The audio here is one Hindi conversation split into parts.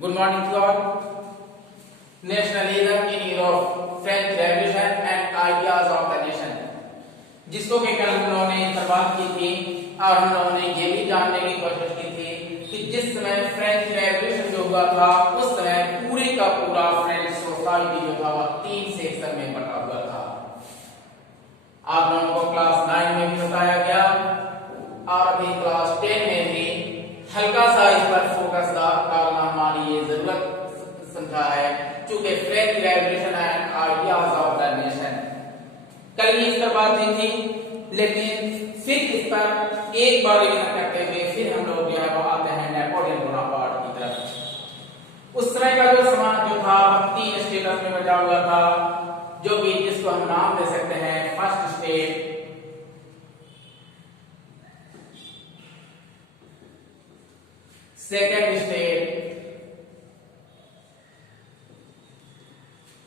Good morning to all. Nationalism in Europe, French Revolution and ideas of the nation. जिसको कि कल हम लोगों ने बात की थी और हम लोगों ने ये भी जानने की कोशिश की थी कि जिस समय फ्रेंच रेवोल्यूशन जो हुआ था उस समय पूरे का पूरा फ्रेंच सोसाइटी जो था वह 3 सेक्शन में बटा हुआ था। आप लोगों को क्लास 9 में भी बताया गया और अभी क्लास 10 में भी हल्का सा इस पर फोकस डालना हमारी ये जरूरत समझा है, क्योंकि French revolution and ideas of the nation कल भी इस पर बात हुई थी, लेकिन फिर इस पर एक बार रिवीजन करते हुए फिर हम लोग जो है वो आते हैं नेपोलियन बोनापार्ट की तरफ। उस समय का जो समाज जो था 3 स्टेटस में बटा हुआ था, जो कि जिसको हम नाम दे सकते हैं फर्स्ट स्टेट, सेकेंड स्टेट,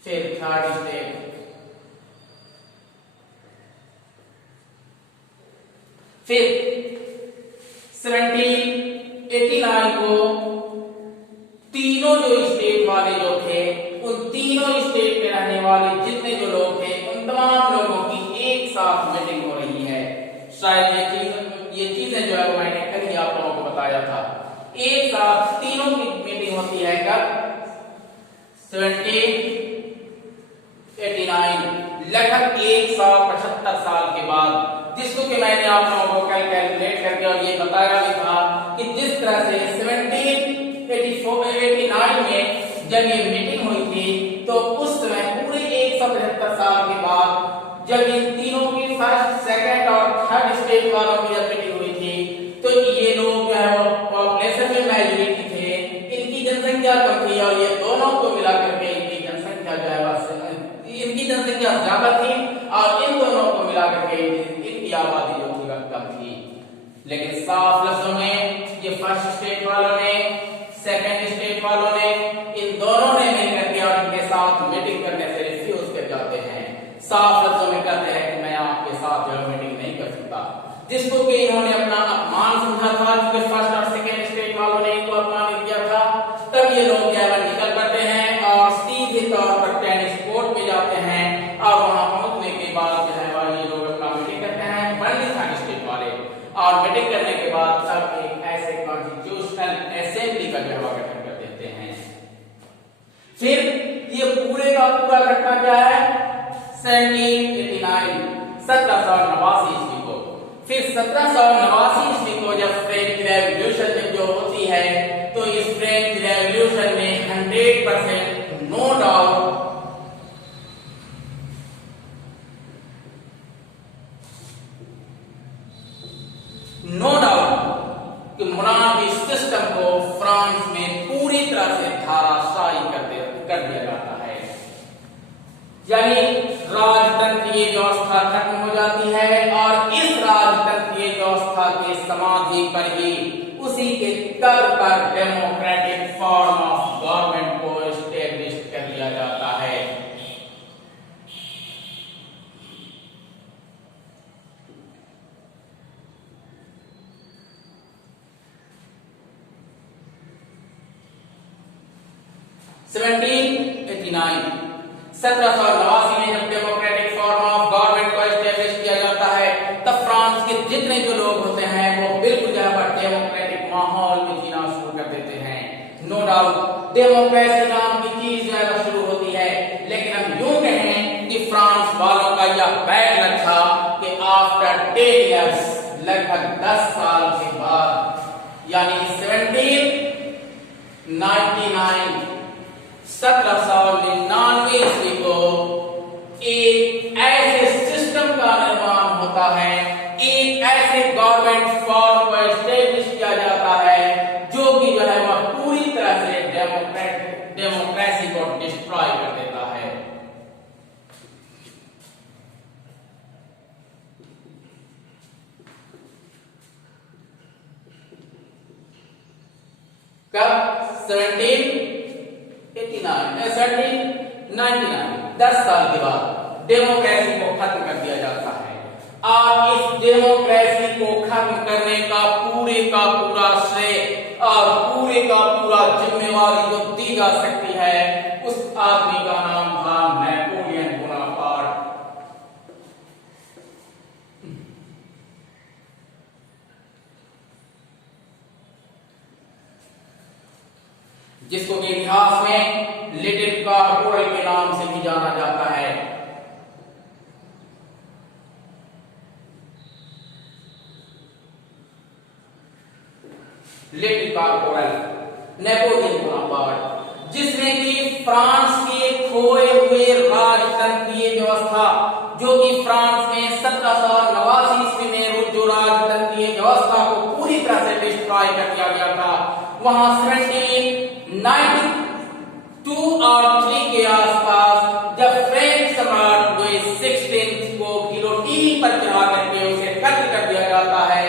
फिर थर्ड स्टेट। फिर 1789 को तीनों जो स्टेट वाले जो थे उन तीनों स्टेट में रहने वाले जितने जो लोग थे उन तमाम लोगों की एक साथ मीटिंग हो रही है। शायद ये चीजें जो है वो मैंने कल ही आप लोगों को बताया था। एक साथ तीनों की मीटिंग होती है कब? 1789, लगभग 175 साल के बाद, जिसको कि मैंने आप लोगों को कल कैलकुलेट करके और ये बताया भी था कि जिस तरह से 1789 में जब ये मीटिंग हुई थी तो उस समय पूरे 175 साल के बाद जब इन तीनों की फर्स्ट, सेकंड और थर्ड स्टेट वालों की जब मीटिंग हुई थी तो ये लोग जो है वो पॉपुलेशन में मेजॉरिटी थे, इनकी जनसंख्या कम थी और ये दोनों को मिलाकर के इनकी जनसंख्या जो है इनकी जनसंख्या ज्यादा थी और इन दोनों को मिलाकर के इनकी आबादी जो थी वह कम थी। लेकिन साफ लफ्जों में ये फर्स्ट स्टेट वालों ने, सेकंड स्टेट वालों ने, इन दोनों ने मिलकर के और इनके साथ मीटिंग करने से रिफ्यूज कर जाते हैं। साफ लफ्जों में कहते हैं कि मैं आपके साथ जो मीटिंग नहीं कर सकता, जिसको कि इन्होंने अपना अपमान समझा था, क्योंकि फर्स्ट और सेकंड स्टेट वालों ने इनको अपमानित किया था। तब ये लोग केवल निकल पड़ते हैं और सीधे तौर पर टेनिस कोर्ट में जाते हैं और वहां पहुंचने के बाद जो है ये लोग अपना मीटिंग करते हैं बर्लिन स्टेट वाले, और मीटिंग करने के बाद सब एक ऐसे कॉन्स्टिट्यूशनल असेंबली का जो गठन कर देते हैं। फिर ये पूरे का पूरा घटना क्या है? 1789, 1789 ईस्वी को। फिर 1789 ईस्वी को जब फ्रेंच रेवोल्यूशन जो होती है तो इस फ्रेंच रेवोल्यूशन में 100% नो डाउट कि मोनार्की सिस्टम को फ्रांस में पूरी तरह से धाराशायी कर दिया जाता है, यानी राजतंत्रीय व्यवस्था खत्म हो जाती है और इस राजतंत्रीय व्यवस्था की समाधि पर ही उसी के तल पर डेमोक्रेटिक फॉर्म ऑफ गवर्नमेंट को एस्टेब्लिश कर लिया जाता है। सत्रह सौ नवासी में जब डेमोक्रेटिक फॉर्म ऑफ गवर्नमेंट को एस्टेब्लिश किया जाता है तब फ्रांस के जितने जो लोग होते हैं वो बिल्कुल जो है डेमोक्रेटिक माहौल में जीना शुरू कर देते हैं। नो डाउट डेमोक्रेसी नाम की चीज जो है शुरू होती है, लेकिन हम यूं कहें कि फ्रांस वालों का यह बैड लक था कि आफ्टर 10 इयर्स, लगभग 10 साल के बाद, यानी 1799 ईस्वी को एक ऐसे सिस्टम का निर्माण होता है, एक ऐसे गवर्नमेंट फॉर्म को एस्टेब्लिश किया जाता है जो कि जो है वह पूरी तरह से डेमोक्रेसी को डिस्ट्रॉय कर देता है। कब? 1799, 10 साल के बाद डेमोक्रेसी को खत्म कर दिया जाता है। और इस डेमोक्रेसी को खत्म करने का पूरा श्रेय और पूरे का पूरा जिम्मेवार उपाधि जो दी जा सकती है उस आदमी का नाम था नेपोलियन बोनापार्ट। जिसको कि इतिहास में लिटिल कारपोरल के नाम से भी जाना जाता है। लिटिल कारपोरल नेपोलियन बोनापार्ट, जिसने कि फ्रांस के खोए हुए राजतंत्रीय व्यवस्था, जो कि फ्रांस में 1789 ईस्वी में जो राजतंत्रीय व्यवस्था को पूरी तरह से डिस्ट्रॉय कर दिया गया था, वहां 1792 और 3 के आसपास जब फ्रेंच सम्राट लुई 16 को गिलोटीन पर चढ़ा करके उसे कत्ल कर दिया जाता है,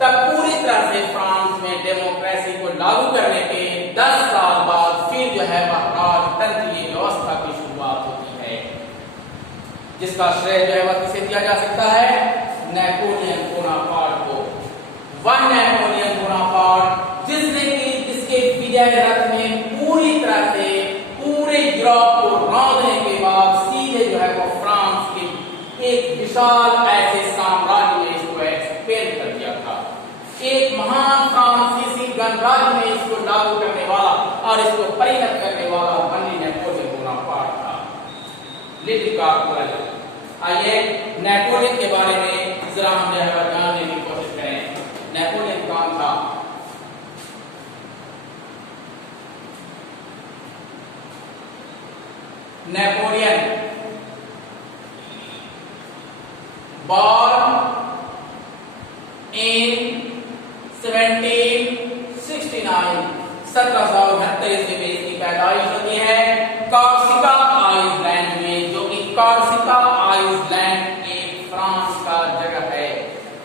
तब पूरी तरह से फ्रांस में डेमोक्रेसी को लागू करने के 10 साल बाद फिर जो है वह राजतंत्रीय व्यवस्था की शुरुआत होती है, जिसका श्रेय जो है वह किसे दिया जा सकता है? नेपोलियन बोनापार्ट को। वह नेपोलियन बोनापार्ट जिसके विजय रथ में पूरी तरह से पूरे यूरोप को रौंदने के बाद सीधे जो है वो फ्रांस के एक विशाल ऐसे साम्राज्य में इसको एक्सपेंड कर दिया था। एक महान फ्रांसीसी गणराज्य में इसको लागू करने वाला और इसको परिणत करने वाला वही नेपोलियन बोनापार्ट था। Little corporal. आइए नेपोलियन के बारे में जरा हम जानने की कोशिश करें। नेपोलियन कौन था? नेपोलियन born in 1769 1769 ईस्वी में इसकी पैदाइश होती है कॉर्सिका आइलैंड में, जो कि कॉर्सिका आइलैंड एक फ्रांस का जगह है।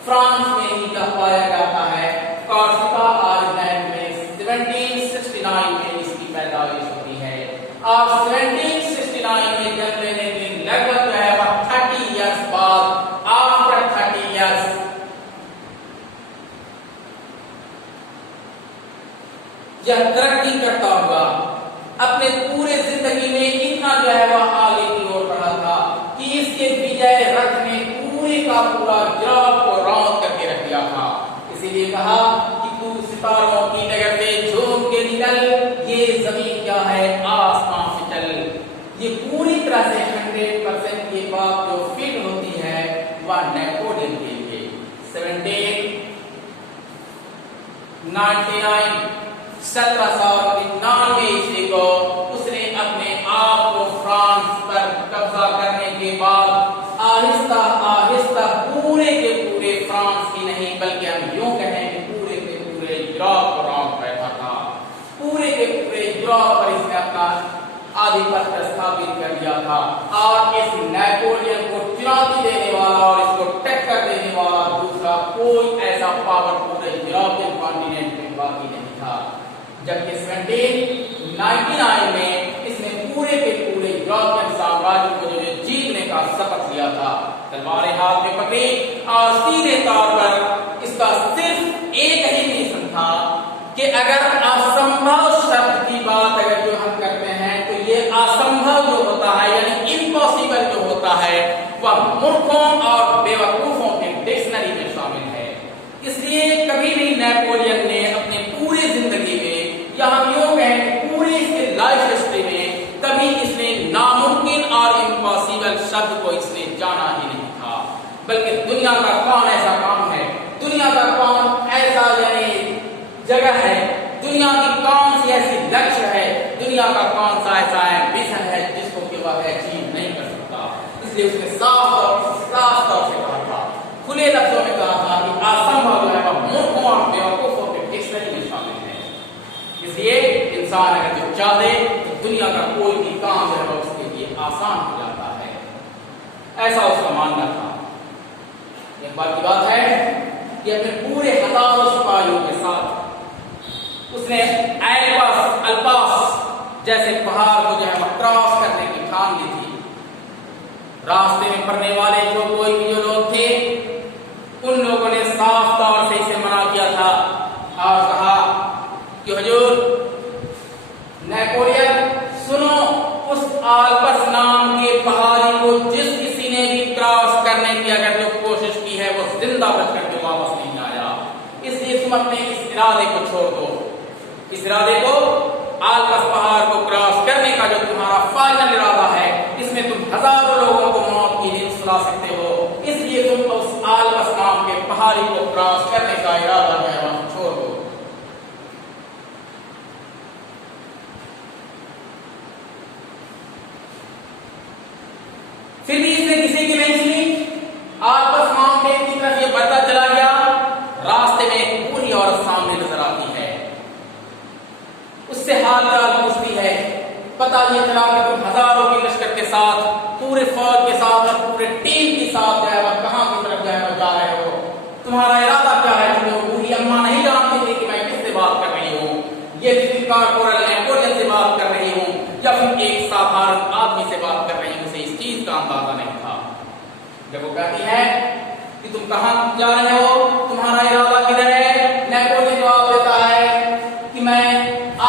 फ्रांस में ही पाया जाता है। कॉर्सिका आइलैंड में 1769 में इसकी पैदाइश होती है और 1769 में जन्म लेने के लगभग जो है वह 30 इयर्स बाद, आफ्टर 30 इयर्स, यह तरक्की करता हुआ अपने पूरे जिंदगी में इतना जो है वह आगे की ओर बढ़ा था कि इसके विजय रथ ने पूरे का पूरा यूरोप को रौंद करके रख दिया था। इसीलिए कहा कि तू सितारों की नगर से झूम के निकल, ये जमीन क्या है आसमान से चल। ये पूरी तरह से 100% ये बात जो फिट होती है वह नेपोलियन के लिए 1799 ईस्वी को उसने अपने आप को फ्रांस पर कब्जा करने के बाद आहिस्ता आहिस्ता पूरे के पूरे फ्रांस की नहीं बल्कि हम यूं कहें कि पूरे के पूरे यूरोप को रौंद बैठा था। पूरे के पूरे यूरोप पर इसने अपना आधिपत्य स्थापित कर दिया था और इस नेपोलियन को चुनौती देने वाला और इसको टक्कर देने वाला दूसरा कोई ऐसा पावर पूरे यूरोपियन कॉन्टिनेंट में बाकी नहीं था। जबकि 1799 में इसने पूरे के पूरे यूरोपियन साम्राज्य को जो जीतने का शपथ लिया था, तलवारें हाथ में पकड़ी और सीधे तौर पर इसका सिर्फ एक ही मिशन था कि अगर असंभव शब्द की बात अगर जो हम करते हैं तो ये असंभव जो होता है यानी इम्पॉसिबल जो होता है वह मूर्खों और बेवकूफों के डिक्शनरी में शामिल है। इसलिए कभी भी नेपोलियन ने अपने पूरी जिंदगी में या हम यूं कहें पूरी इसके लाइफ हिस्ट्री में कभी इसने नामुमकिन और इम्पॉसिबल शब्द को इसने जाना ही नहीं था, बल्कि दुनिया का कौन ऐसा काम है, दुनिया का कौन ऐसा यानी जगह है, दुनिया की कौन सी ऐसी लक्ष्य है, दुनिया का कौन सा ऐसा एम्बिशन है जिसको कि वह अचीव नहीं कर सकता। इसलिए उसने साफ तौर से कहा था, खुले लफ्जों में कहा था कि असंभव जो है वह मूर्खों और बेवकूफों के डिक्शनरी में शामिल है। इसलिए इंसान अगर जो चाहे तो दुनिया का कोई भी काम जो है उसके लिए आसान हो जाता है, ऐसा उसका मानना था। एक बात की बात है कि अपने पूरे हजारों सिपाहियों के साथ उसने अल्पास जैसे पहाड़ को जो है क्रॉस करने की ठान ली थी। रास्ते में पड़ने वाले जो कोई भी जो लोग थे उन लोगों ने साफ तौर से इसे मना किया था और कहा कि हुजूर तुम अपने इस इरादे को छोड़ दो, इस इरादे को, आल्पस पहाड़ को क्रॉस करने का जो तुम्हारा फाइनल इरादा है, इसमें तुम हजारों लोगों को मौत की नींद सुला सकते हो, इसलिए तुम उस आल्पस नाम के पहाड़ी को क्रॉस करने का इरादा जो है वह छोड़ दो। फिर भी इसने किसी की नहीं सुनी, आल्पस माउंटेन की तरफ ये बढ़ता चला गया। रास्ते में एक बूढ़ी औरत सामने नजर आती है, उससे हाल चाल पूछती है। पता ये चला कि तुम हजारों के लश्कर के साथ, पूरे फौज के साथ और पूरे टीम के साथ जो है वह कहां की तरफ जो है जा रहे हो, तुम्हारा इरादा क्या है? तुम्हें बूढ़ी अम्मा नहीं जानती थी कि मैं किससे बात कर रही हूँ, ये कॉर्पोरल नेपोलियन से बात कर रही हूँ या फिर एक साधारण आदमी से बात कर रही हूँ, उसे इस चीज का अंदाजा नहीं था। जब वो कहती है कि तुम कहां जा रहे हो, तुम्हारा इरादा किधर है, नेपोलियन जवाब देता है कि मैं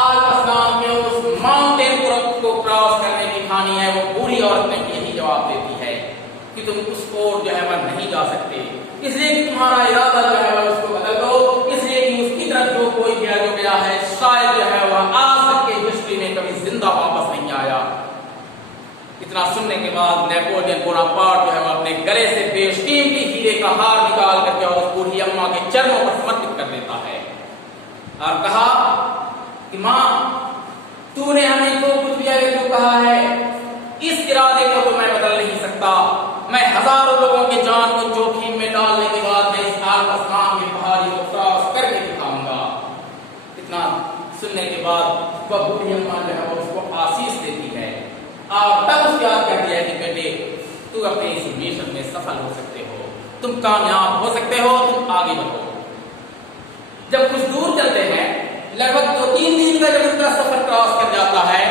आल्पस नाम के उस माउंटेन को क्रॉस करने की कहानी है। वो बूढ़ी औरत ने यही जवाब देती है कि तुम उस ओर जो है वह नहीं जा सकते, इसलिए कि तुम्हारा इरादा जो है वह उसको बदल दो, इसलिए कि उसकी तरफ जो कोई गया है शायद जो है वह आज तक की हिस्ट्री में कभी जिंदा वापस नहीं आया। इतना सुनने के बाद नेपोलियन बोनापार्ट जो है वह अपने गले से बेशकीमती हीरे का हार निकाल करके और उस बूढ़ी अम्मा के चरणों पर समर्पित कर देता है और कहा कि मां, तूने हमें जो कुछ भी आगे जो कहा है, इस इरादे को तो मैं बदल नहीं सकता। मैं हजारों लोगों के जान को जोखिम में डालने के बाद मैं इस आल्पस नाम की पहाड़ी को क्रॉस करके दिखाऊंगा। इतना सुनने के बाद वह बूढ़ी अम्मा जो है उसको आशीष देती है और तब उसके याद करती है कि बेटे, तू अपने इस मिशन में सफल हो सकते हो, तुम कामयाब हो सकते हो, तुम आगे बढ़ो। जब कुछ दूर चलते हैं, लगभग 2-3 दिन का जब उनका सफर क्रॉस कर जाता है,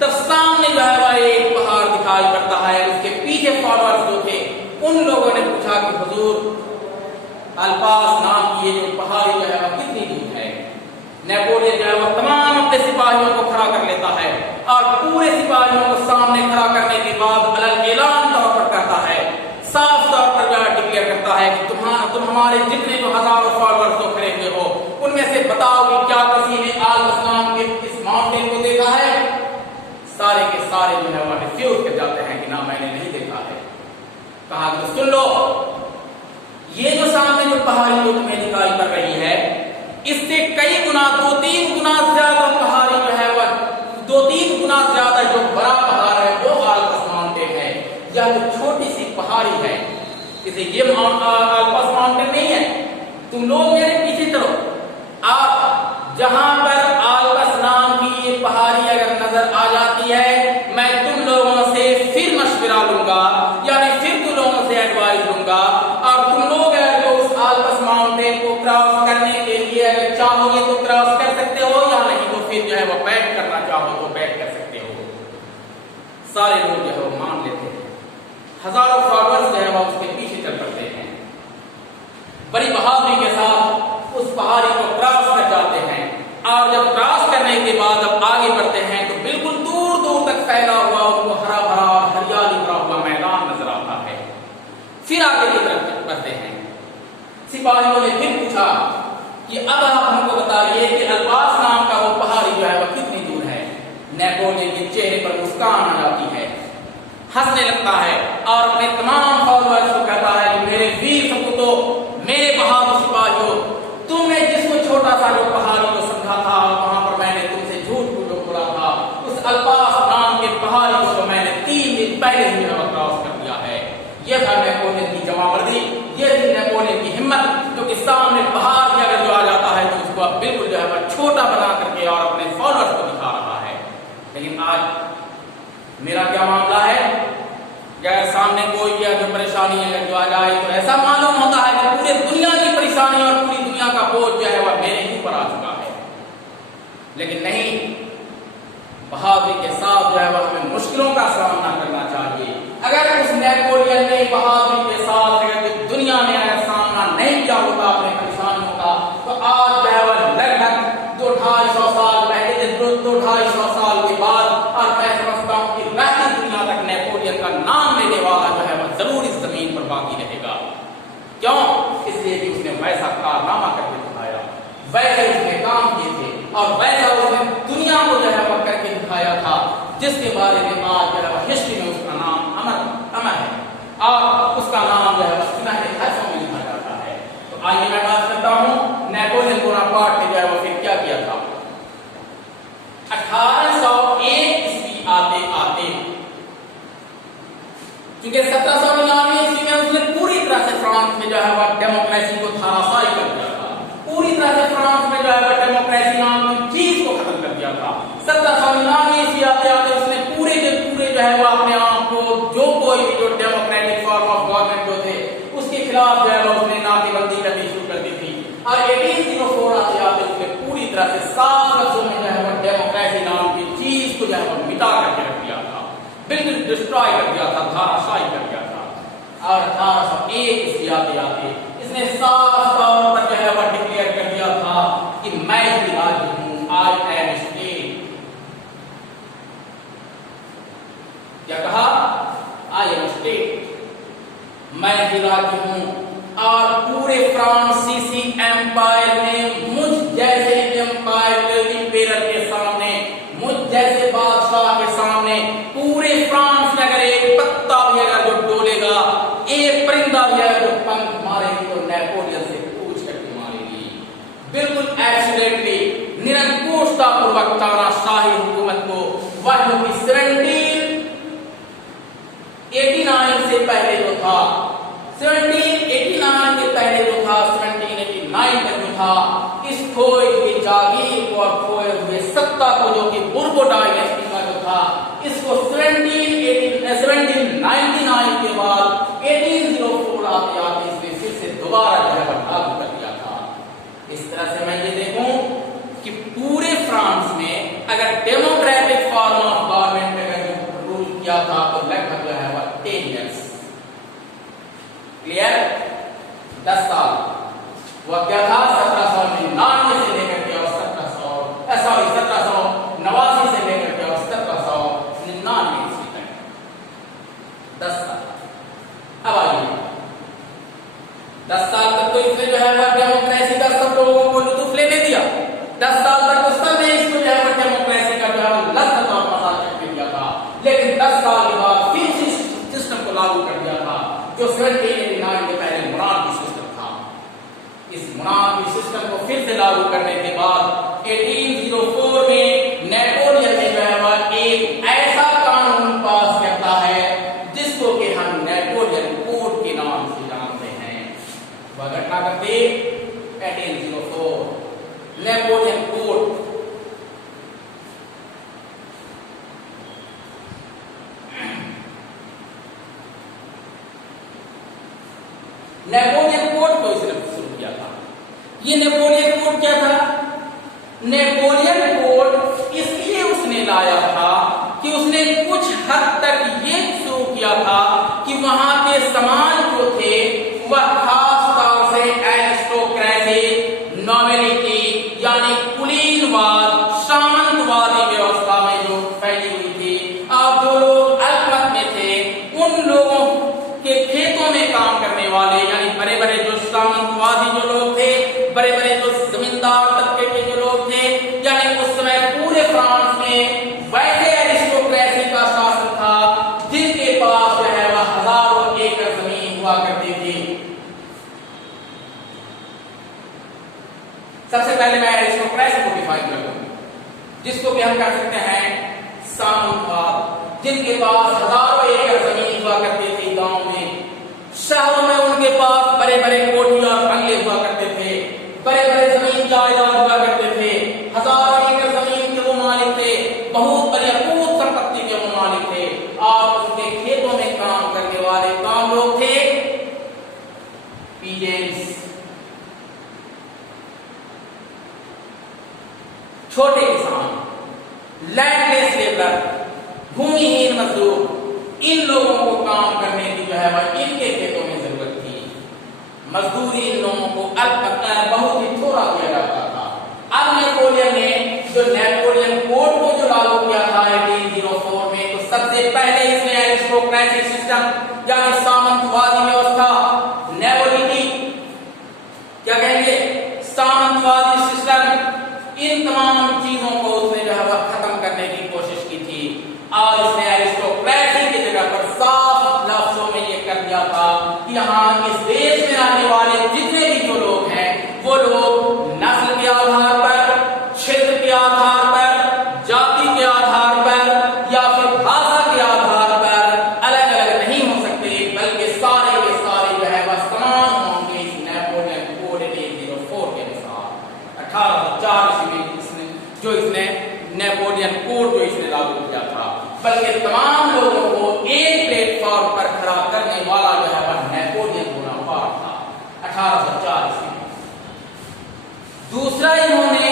तब सामने जो है वह एक पहाड़ दिखाई पड़ता है। उसके पीछे फॉलोअर्स जो थे उन लोगों ने पूछा कि हुजूर, अल्पास नाम की ये जो पहाड़ी जो है वह कितनी दूर है? नेपोलियन जो है वह तमाम अपने सिपाहियों को खड़ा कर लेता है और पूरे सिपाहियों को सामने खड़ा करने के बाद ऐलान तौर पर करता है, साफ तौर पर जो डिक्लेयर करता है कि तुम हमारे जितने जो हजारों फॉलोअर्स जो खड़े हुए हो, उनमें से बताओ कि क्या किसी ने आल्पस नाम के इस माउंटेन को देखा है? सारे के सारे जो है वह रिफ्यूज कर जाते हैं कि ना, मैंने नहीं देखा है। कहा तो सुन लो, ये जो सामने जो पहाड़ी जो तुम्हें दिखाई पड़ रही है, इससे कई गुना 2-3 गुना ज्यादा पहाड़ी जो है वह 2-3 गुना ज्यादा जो बड़ा पहाड़ है वो आल्पस माउंटेन है। यह जो छोटी सी पहाड़ी है, इसे ये आल्पस माउंटेन नहीं है। तुम लोग मेरे पीछे चलो, आप जहां पर आल्पस नाम की ये पहाड़ी अगर नजर आ जाती है, मैं तुम लोगों से फिर मशवरा लूंगा, यानी फिर तुम लोगों से एडवाइस लूंगा और तुम लोग अगर उस आल्पस माउंटेन को क्रॉस करने के लिए अगर चाहोगे तो क्रॉस कर सकते हो, या नहीं तो फिर जो है वो बैक करना चाहो तो बैक कर सकते हो। सारे लोग जो है वो मान लेते हैं, हजारों फॉलोअर्स जो है वो उसके पीछे चल पड़ते हैं, बड़ी बहादुरी के साथ उस पहाड़ी को क्रॉस कर जाते हैं और जब क्रॉस करने के बाद जब आगे बढ़ते हैं तो बिल्कुल दूर दूर तक फैला हुआ उनको हरा भरा हरियाली भरा हुआ मैदान नजर आता है। फिर आगे की तरफ बढ़ते हैं। सिपाहियों ने फिर पूछा कि अब आप हमको बताइए कि अल्पास नाम का वो पहाड़ी जो है वह कितनी दूर है? नेपोलियन के चेहरे पर मुस्कान आ जाती है, हंसने लगता है और अपने तमाम फॉलोअर्स को कहता है कि मेरे वीर सपूतों, मेरे बहादुर सिपाहियों, तुमने जिसको छोटा सा जो पहाड़ी को समझा था, वहां पर मैंने तुमसे झूठ जो बोला था, उस अल्पास नाम के पहाड़ी को तो मैंने 3 दिन पहले ही क्रॉस कर दिया है। यह था नेपोलियन की जमावर्दी, यह थी नेपोलियन की हिम्मत, जो कि सामने पहाड़ की अगर जो आ जाता है तो उसको अब बिल्कुल जो है छोटा बना करके और अपने फॉलोअर्स को दिखा रहा है। लेकिन आज मेरा क्या मामला है, अगर सामने कोई भी जो परेशानी अगर जो आ जाए तो ऐसा मालूम होता है कि पूरी दुनिया की परेशानी और पूरी दुनिया का बोझ जो है वह मेरे ही ऊपर आ चुका है। लेकिन नहीं, बहादुरी के साथ जो है वह हमें मुश्किलों का सामना करना चाहिए। अगर उस नेपोलियन ने बहादुरी के साथ अगर दुनिया में अगर सामना नहीं किया होता अपने परेशानियों का, तो आज जो है वह लगभग 200-250 साल पहले, 200-250 साल के बाद, और मैं समझता हूँ कि रहती दुनिया तक नेपोलियन का नाम लेने वाला जो है वह जरूर इस जमीन पर बाकी रहेगा। क्यों? इसलिए कि उसने वैसा कारनामा करके दिखाया। वैसे उसने काम किए थे और वैसा उसने दुनिया को जो है वह करके दिखाया था, जिसके बारे में आज जो है हिस्ट्री में उसका नाम अमर है और उसका नाम जो है वह सुनहरे अक्षरों में लिखा जाता है। तो आइए मैं बात करता हूँ नेपोलियन बोनापार्ट ने जो है वो फिर क्या किया था। 1801 ईस्वी आते आते, क्योंकि 1799 ईस्वी में उसने पूरी तरह से फ्रांस में जो है वह डेमोक्रेसी को धराशायी कर दिया था, पूरी तरह से फ्रांस में जो है वह डेमोक्रेसी नाम की चीज को खत्म कर दिया था। 1799 ईस्वी आते आते उसने पूरे जो है वो अपने आप को जो कोई भी जो डेमोक्रेटिक फॉर्म ऑफ गवर्नमेंट जो थे उसके खिलाफ जो है वो उसने नाकेबंदी करनी शुरू कर दी थी और 1804 आते आते उसने पूरी तरह से साफ लफ्जों में जो है वो डेमोक्रेसी नाम की चीज को जो है वो मिटा करके रख दिया था, बिल्कुल डिस्ट्रॉय कर दिया था, धराशायी कर दिया था। और 1801 ईस्वी आते आते इसने साफ तौर पर जो है वो डिक्लेयर कर दिया था कि मैं ही राज्य हूं, आई एम स्टेट। क्या कहा? आई एम स्टेट, मैं ही राज्य हूं और पूरे फ्रांसीसी एम्पायर में मुझ जैसे एम्पायर के सामने, मुझ जैसे बादशाह के सामने पूरे फ्रांस में अगर एक पत्ता भी अगर जो डोलेगा, एक परिंदा भी अगर जो पंख मारेगी तो नेपोलियन से पूछ करके मारेगी। बिल्कुल एब्सोल्युटली निरंकुशता पूर्वक तानाशाही हुकूमत को वह लोग 1789 से पहले जो था, 1789 के पहले जो था, 1789 तक जो था, इस खोए हुए जागीर को और खोए हुए सत्ता को जो कि बुर्बो डायनेस्टी का जो था, इसको 1799 के बाद 1804 आते आते इसने फिर से दोबारा जो है लागू कर दिया था। इस तरह से मैं ये देखूं कि पूरे फ्रांस में अगर डेमोक्रेटिक फॉर्म ऑफ गवर्नमेंट ने अगर रूल किया था तो लगभग जो है वह 10 years। क्लियर? 10 साल। वह क्या था? 1799 से लेकर के और 1789 से लेकर के और 1799 ईस्वी तक 10 साल। अब आइए 10 साल तक तो इसने जो है वह डेमोक्रेसी का सब लोगों को लुत्फ लेने दिया। 10 साल तक तो सबने इसको जो है डेमोक्रेसी का जो है लज्जत और मजा चखने दिया था, लेकिन 10 साल के बाद फिर उसी सिस्टम को लागू कर दिया था जो 1789 के पहले मोनार्की सिस्टम था। इस मोनार्की सिस्टम को फिर से लागू करने के बाद 1804 में नेपोलियन ने जो है वह एक ऐसा कानून पास करता है जिसको कि हम नेपोलियन कोड के नाम से जानते हैं। वह घटना करते 1804 नेपोलियन कोड। नेपोलियन कोड को इसने शुरू किया था। ये नेपोलियन कोड क्या था? नेपोलियन कोड इसलिए उसने लाया था कि उसने कुछ हद तक ये शुरू किया था कि वहां के समाज जो थे वह खास तौर से एरिस्टोक्रेसी, नॉबिलिटी यानी कुलीनवाद, सामंतवादी व्यवस्था में जो फैली हुई थी और जो लोग अल्पमत में थे उन लोगों के खेतों में काम करने वाले यानी बड़े बड़े जो सामंतवादी जो लोग थे, बड़े बड़े जो जमींदार तबके के जो लोग थे, यानी उस समय पूरे फ्रांस में वैसे एरिस्टोक्रेसी का शासन था जिनके पास जो है वह हजारों एकड़ जमीन हुआ करती थी। सबसे पहले मैं एरिस्टोक्रेसी को डिफाइन कर दूं, जिसको भी हम कह सकते हैं सामंतवाद, जिनके पास हजारों एकड़ जमीन हुआ करती थी गांव में, शहरों में उनके पास बड़े बड़े कोठियां और बंगले हुआ करते थे, बड़े बड़े जमीन जायदाद हुआ करते थे, हजारों एकड़ जमीन के वो मालिक थे, बहुत बड़ी अकूत संपत्ति के वो मालिक थे और उनके खेतों में काम करने वाले कौन लोग थे? पीजेंट्स, छोटे किसान, लैंडलेस लेबर, भूमिहीन मजदूर, इन लोगों को काम करने की जो है वह इनके खेतों में जरूरत थी। मजदूरी इन लोगों को बहुत ही थोड़ा दिया जाता था। अब नेपोलियन ने जो नेपोलियन कोड को जो लागू किया था 1804 में, तो सबसे पहले इसने एरिस्टोक्रेसी सिस्टम यानी सामंतवादी व्यवस्था, नेपोलिटी क्या कहेंगे, सामंतवादी सिस्टम नेपोलियन कोड जो इसने लागू किया था, बल्कि तमाम लोगों को एक प्लेटफॉर्म पर खड़ा करने वाला जो है वह नेपोलियन बोनापार्ट था 1840 में। दूसरा इन्होंने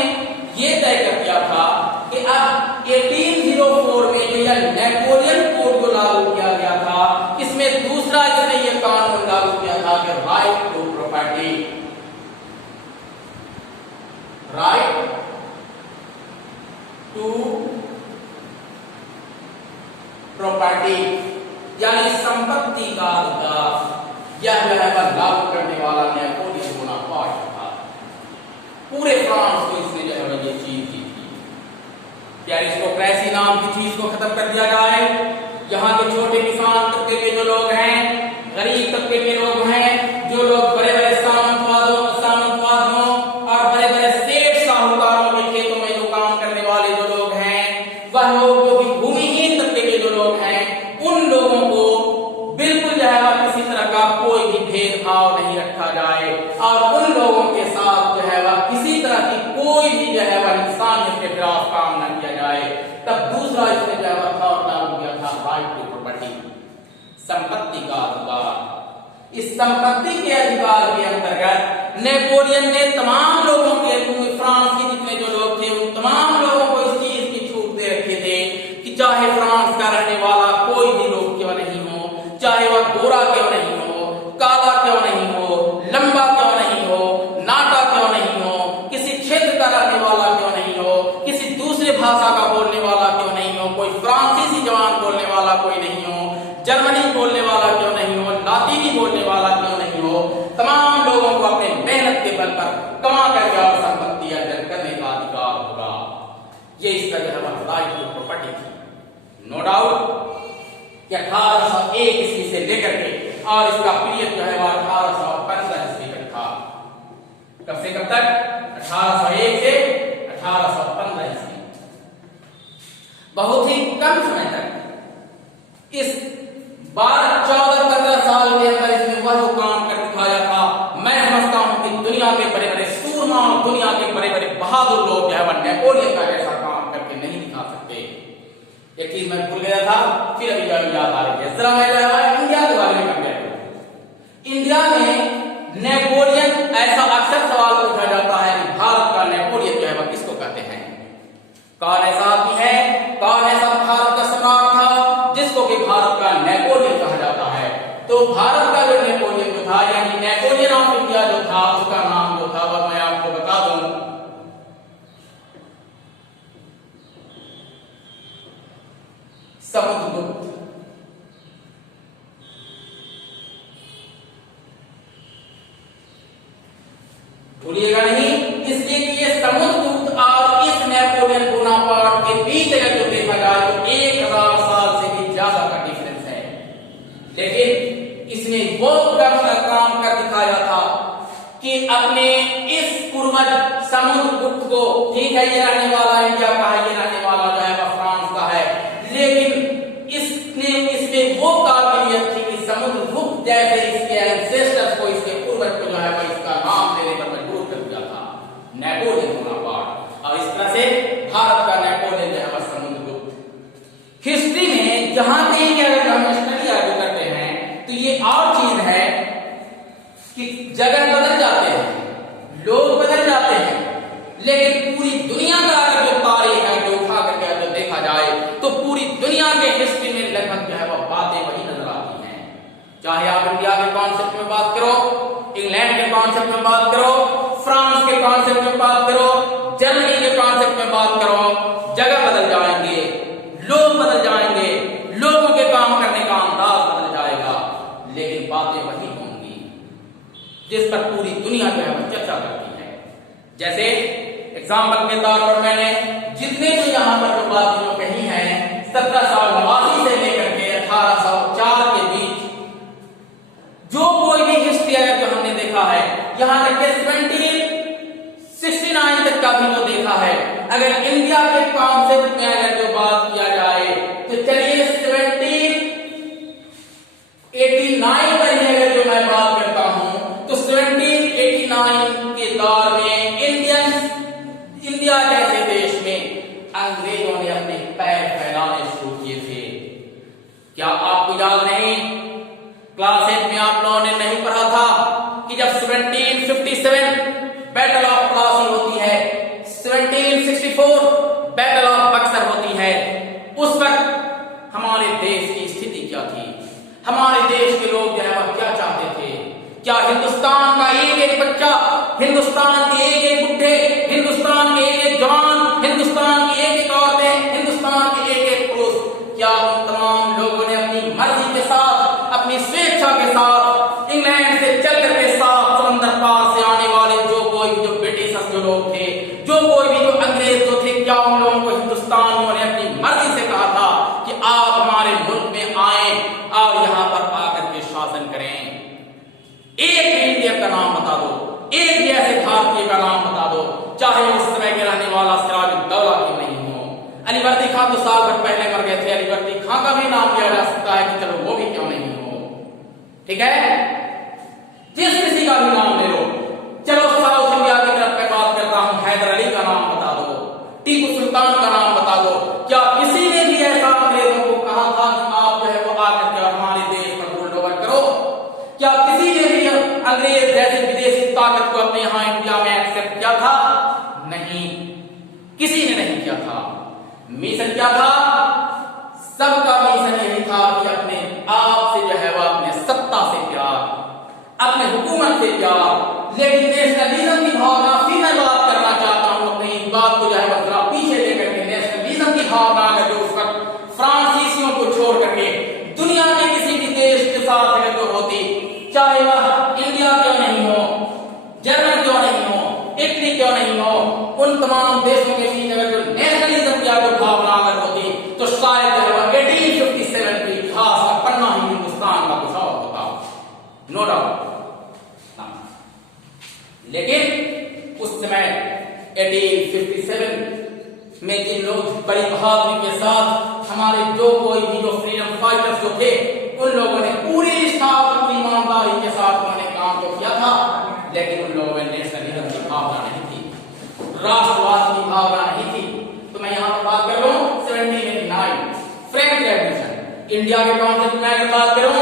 ये तय कर दिया था कि अब 1804 में जो यह नेपोलियन कोड को लागू किया गया था, इसमें दूसरा इसने ये कानून लागू किया था कि right to property, right to property यानी संपत्ति का अधिकार, यह जो है वह लागू करने वाला नेपोलियन बोनापार्ट था। पूरे फ्रांस को इसने जो है वह ये चीज दी थी। क्या एरिस्टोक्रेसी नाम की चीज को खत्म कर दिया जाए, यहाँ के छोटे किसान तबके के जो लोग हैं, गरीब तबके के लोग हैं, जो लोग बड़े बड़े सामंतवादियों और बड़े बड़े सेठ साहूकारों के खेतों में जो काम करने वाले जो लोग हैं, वह लोग जो कि भूमिहीन तबके के जो लोग हैं, उन लोगों को बिल्कुल जो है किसी तरह का कोई भी भेदभाव नहीं रखा जाए और उन लोगों के साथ जो है वह किसी तरह की कोई भी जो है वह इंसानियत के खिलाफ काम न किया जाए। तब दूसरा इसने जो है वह लागू किया था राइट टू प्रॉपर्टी, संपत्ति का अधिकार। इस संपत्ति के अधिकार के अंतर्गत नेपोलियन ने तमाम लोगों के, फ्रांस के जितने जो लोग थे उन तमाम लोगों को इस चीज की छूट दे रखे थे कि चाहे फ्रांस का रहने वाला कोई भी लोग क्यों नहीं हो, चाहे वह गोरा क्यों नहीं हो, काला क्यों नहीं हो, लंबा क्यों नहीं हो, नाटा क्यों नहीं हो, किसी क्षेत्र का रहने वाला क्यों नहीं हो, किसी दूसरे भाषा का बोलने वाला क्यों नहीं हो, कोई फ्रांसीसी जवान बोलने वाला कोई नहीं हो, जर्मनी बोलने वाला क्यों नहीं हो, लातीनी बोलने वाला क्यों नहीं हो, तमाम लोगों को अपने मेहनत के बल पर कमा करके और संपत्ति अर्जन करने का अधिकार होगा। ये इसका जो है राइट टू प्रॉपर्टी थी। नो डाउट कि 1801 ईस्वी से लेकर के और इसका पीरियड जो है वह 1815 ईस्वी तक था। कब से कब तक? 1801 से 1815 ईस्वी, बहुत ही कम समय तक। इस 14-15 साल के अंदर इसने वह जो काम कर दिखाया था, मैं समझता हूं कि दुनिया के बड़े बड़े सूरमा और दुनिया के बड़े बड़े बहादुर लोग जो है वह नेपोलियन का जैसा काम करके नहीं दिखा सकते। एक चीज मैं भूल गया था, फिर अभी याद आ रही है, जरा मैं जो है इंडिया के बारे में कंपेयर करूं। इंडिया में नेपोलियन, ऐसा अक्सर सवाल पूछा जाता है कि भारत का नेपोलियन जो है वह किसको कहते हैं? कौन ऐसा आदमी है, कौन ऐसा भारत का सम्राट था जिसको कि भारत का नेपोलियन कहा जाता है? तो भारत का जो नेपोलियन जो था, यानी नेपोलियन ऑफ इंडिया जो था, उसका नाम जो था वह मैं आपको बता दूं, समुद्रगुप्त। भूलिएगा नहीं, इसलिए कि ये समुद्रगुप्त और इस नेपोलियन बोनापार्ट के बीच अगर जो देखा जाए तो 1000 साल से भी ज्यादा का डिफरेंस है। लेकिन इसने वो काम कर दिखाया था कि अपने इस पूर्वज समुद्रगुप्त को, ठीक है ये रहने वाला इंडिया का है, ये रहने वाला जो है वह फ्रांस का है, लेकिन इसमें वो काबिलियत थी कि समुद्रगुप्त जैसे इसके एंसेस्टर्स को, इसके पूर्वज को जो है वह इसका नाम देने पर मजबूर कर दिया था, नेपोलियन बोनापार्ट। और इस तरह से भारत का नेपोलियन जो है वह समुद्रगुप्त। हिस्ट्री में जहां कहीं कि अगर हम स्टडी आगे करते हैं तो ये और चीज है कि जगह बदल जाते हैं, लोग बदल जाते हैं, लेकिन पूरी दुनिया का अगर जो तारीख है जो उठा करके अगर देखा जाए तो पूरी दुनिया के हिस्ट्री में लगभग जो है वह बातें वही नजर आती हैं। चाहे आप इंडिया के कॉन्सेप्ट में बात करो, इंग्लैंड के कॉन्सेप्ट में बात करो, फ्रांस के कॉन्सेप्ट में बात करो, जर्मनी के कॉन्सेप्ट में बात करो, जगह बदल जाएंगे, लोग बदल जाएंगे, लोगों के काम करने का अंदाज बदल जाएगा, लेकिन बातें वही होंगी जिस पर पूरी दुनिया जो है वह चर्चा करती है। जैसे एग्जाम्पल के तौर पर मैंने जितने भी यहाँ पर जो बातें कही हैं, 1789 से लेकर के 1804 के बीच जो कोई भी हिस्ट्री अगर जो हमने देखा है, यहाँ तक के 1769 तक का भी जो देखा है, अगर इंडिया के कॉन्सेप्ट में अगर जो बात किया जाए तो चलिए 1789 पर ही अगर जो मैं बात करता हूं तो 1789 के दौर में इंडिया जैसे देश में अंग्रेजों अपने पैर फैलाने शुरू किए थे। क्या आपको याद नहीं, क्लास 8 में आप लोगों ने नहीं पढ़ा था कि जब 1757 बैटल ऑफ प्लासी होती है, 1764 बैटल ऑफ बक्सर होती है, उस वक्त हमारे देश की स्थिति क्या थी? हमारे देश के लोग जो है वह क्या चाहते थे? क्या हिंदुस्तान का एक एक बच्चा, हिंदुस्तान के एक एक बुढ़े, हिंदुस्तान के एक एक जवान, हिंदुस्तान की एक एक औरतें, हिंदुस्तान के एक एक पुरुष, क्या उन तमाम लोगों ने अपनी मर्जी के साथ, अपनी स्वेच्छा के साथ, इंग्लैंड से चलकर के साथ समंदर पार से आने वाले जो कोई जो ब्रिटिश जो लोग थे, जो कोई भी जो अंग्रेज जो थे, क्या उन लोगों को हिंदुस्तानियों ने अपनी मर्जी से कहा था कि आप हमारे मुल्क में आए और यहाँ पर आकर के शासन करें? एक इंडिया का नाम बता दो, एक भी ऐसे भारतीय का नाम बता दो, चाहे उस समय के रहने वाला सिराजुद्दौला क्यों नहीं हो। अलीवर्दी खान तो साल भर पहले मर गए थे, अलीवर्दी खान का भी नाम लिया जा सकता है कि चलो वो भी क्यों नहीं हो। ठीक है, जिस किसी का भी नाम ले लो। चलो साउथ इंडिया की तरफ मैं बात करता हूं, हैदर अली का नाम बता दो, टीपू सुल्तान का नाम बता दो। क्या किसी ने भी ऐसा अंग्रेजों को कहा था कि आप जो है वो आकर के हमारे देश पर होल्ड ओवर करो? क्या किसी ने भी अंग्रेज जैसे विदेशी ताकत को अपने यहां इंडिया में एक्सेप्ट किया था? नहीं, किसी ने नहीं किया था। मिशन क्या था? सबका मिशन यही था कि अपने आप से जो है वह अपने सत्ता से प्यार, अपने हुकूमत से प्यार। लेकिन नेशनलिज्म की भावना, फिर मैं बात करना चाहता हूं अपनी बात को जो है वह जरा पीछे लेकर के, नेशनलिज्म की भावना अगर जो उस वक्त फ्रांसीसियों को छोड़ करके दुनिया के किसी भी देश के साथ अगर जो होती, चाहे वह इंडिया क्यों नहीं हो, जर्मन क्यों नहीं हो, इटली क्यों नहीं हो, उन तमाम देशों के बीच अगर जो नेशनलिज्म की अगर भावना अगर होती तो शायद 1857 के इतिहास का पन्ना ही हिंदुस्तान का कुछ और होता, नो डाउट। लेकिन उस समय 1857 में जिन लोग बड़ी बहादुरी के साथ हमारे जो कोई भी जो फ्रीडम फाइटर्स जो थे, उन लोगों ने पूरी निष्ठा अपनी ईमानदारी के साथ उन्होंने काम तो किया था, लेकिन उन लोगों में नेशनलिज्म की भावना नहीं थी, राष्ट्रवाद की भावना नहीं थी। तो मैं यहाँ पर बात कर रहा हूँ 1789 फ्रेंच रेवोल्यूशन, इंडिया के कॉन्सेप्ट में अगर बात करूँ